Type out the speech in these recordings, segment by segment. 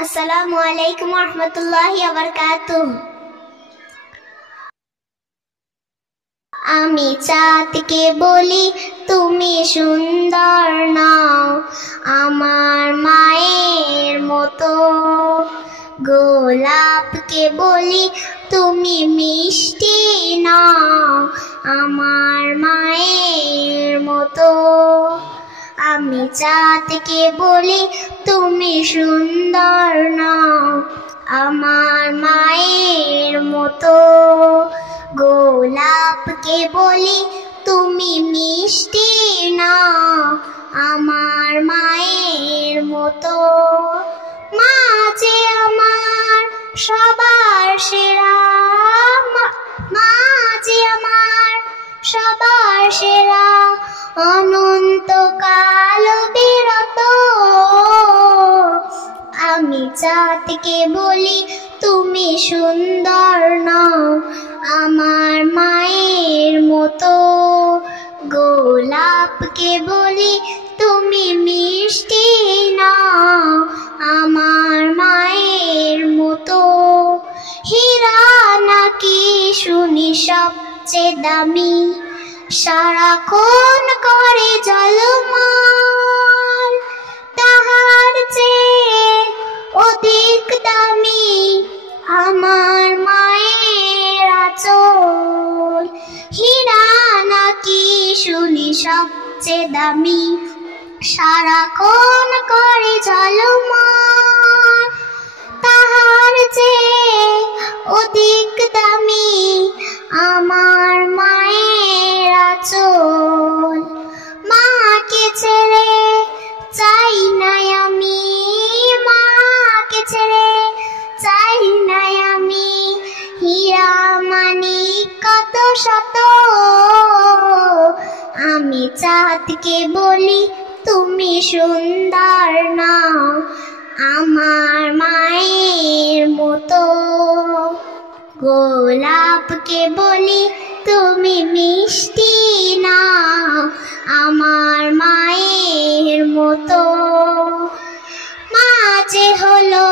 আসসালামু আলাইকুম ওয়া রাহমাতুল্লাহি ওয়া বারাকাতুহু। আমি চাঁদকে বলি তুমি সুন্দর নাও আমার মায়ের মতো, গোলাপকে বলি তুমি মিষ্টি নাও আমার মায়ের মতো। আমি চাঁদকে বলি তুমি সুন্দর নাও আমার মায়ের মতো, গোলাপকে বলি তুমি মিষ্টি নাও আমার মায়ের মতো। মা যে আমার সবার সেরা, মা যে আমার সবার সেরা, অনন্তকাল বিরত। আমি চাঁদকে বলি তুমি সুন্দর নাও আমার মায়ের মতো, গোলাপকে বলি তুমি মিষ্টি নাও আমার মায়ের মতো। হীরা নাকি শুনি সবচেয়ে দামি, সারাক্ষণ করে ঝলমল, তাহার চেয়ে অধিক দামি আমার মায়ের আঁচল। হীরা নাকি শুনি সবচেয়ে দামি, সারাক্ষণ করে ঝলমল, তাহার চেয়ে অধিক দামি আমার মায়ের আঁচল। মাকে ছেড়ে চাই নাই আমি, মাকে ছেড়ে চাই নাই আমি, হীরা মানিক কত শত। আমি চাঁদকে বলি তুমি সুন্দর নাও আমার মায়ের মতো, গোলাপকে বলি তুমি মিষ্টি নাও আমার মায়ের মতো। মা যে হলো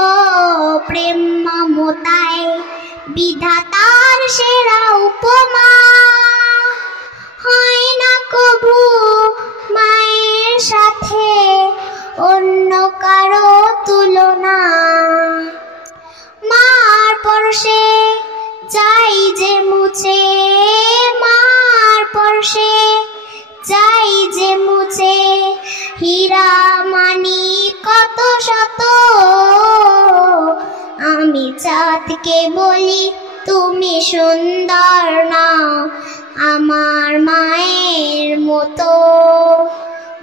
প্রেম মমতায় বিধাতার সেরা উপমা, হয় না কবু মায়ের সাথে অন্য কারো তুলনা। মার পরশে যাই যে মুছে, মার পরশে যাই যে মুছে, হীরা মানিক কত শত। আমি চাঁদকে বলি তুমি সুন্দর নাও আমার মায়ের মতো,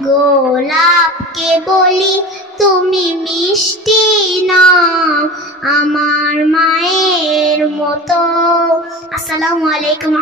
গোলাপকে বলি তুমি মিষ্টি নাও আমার মায়ের মতো। আসসালামু আলাইকুম।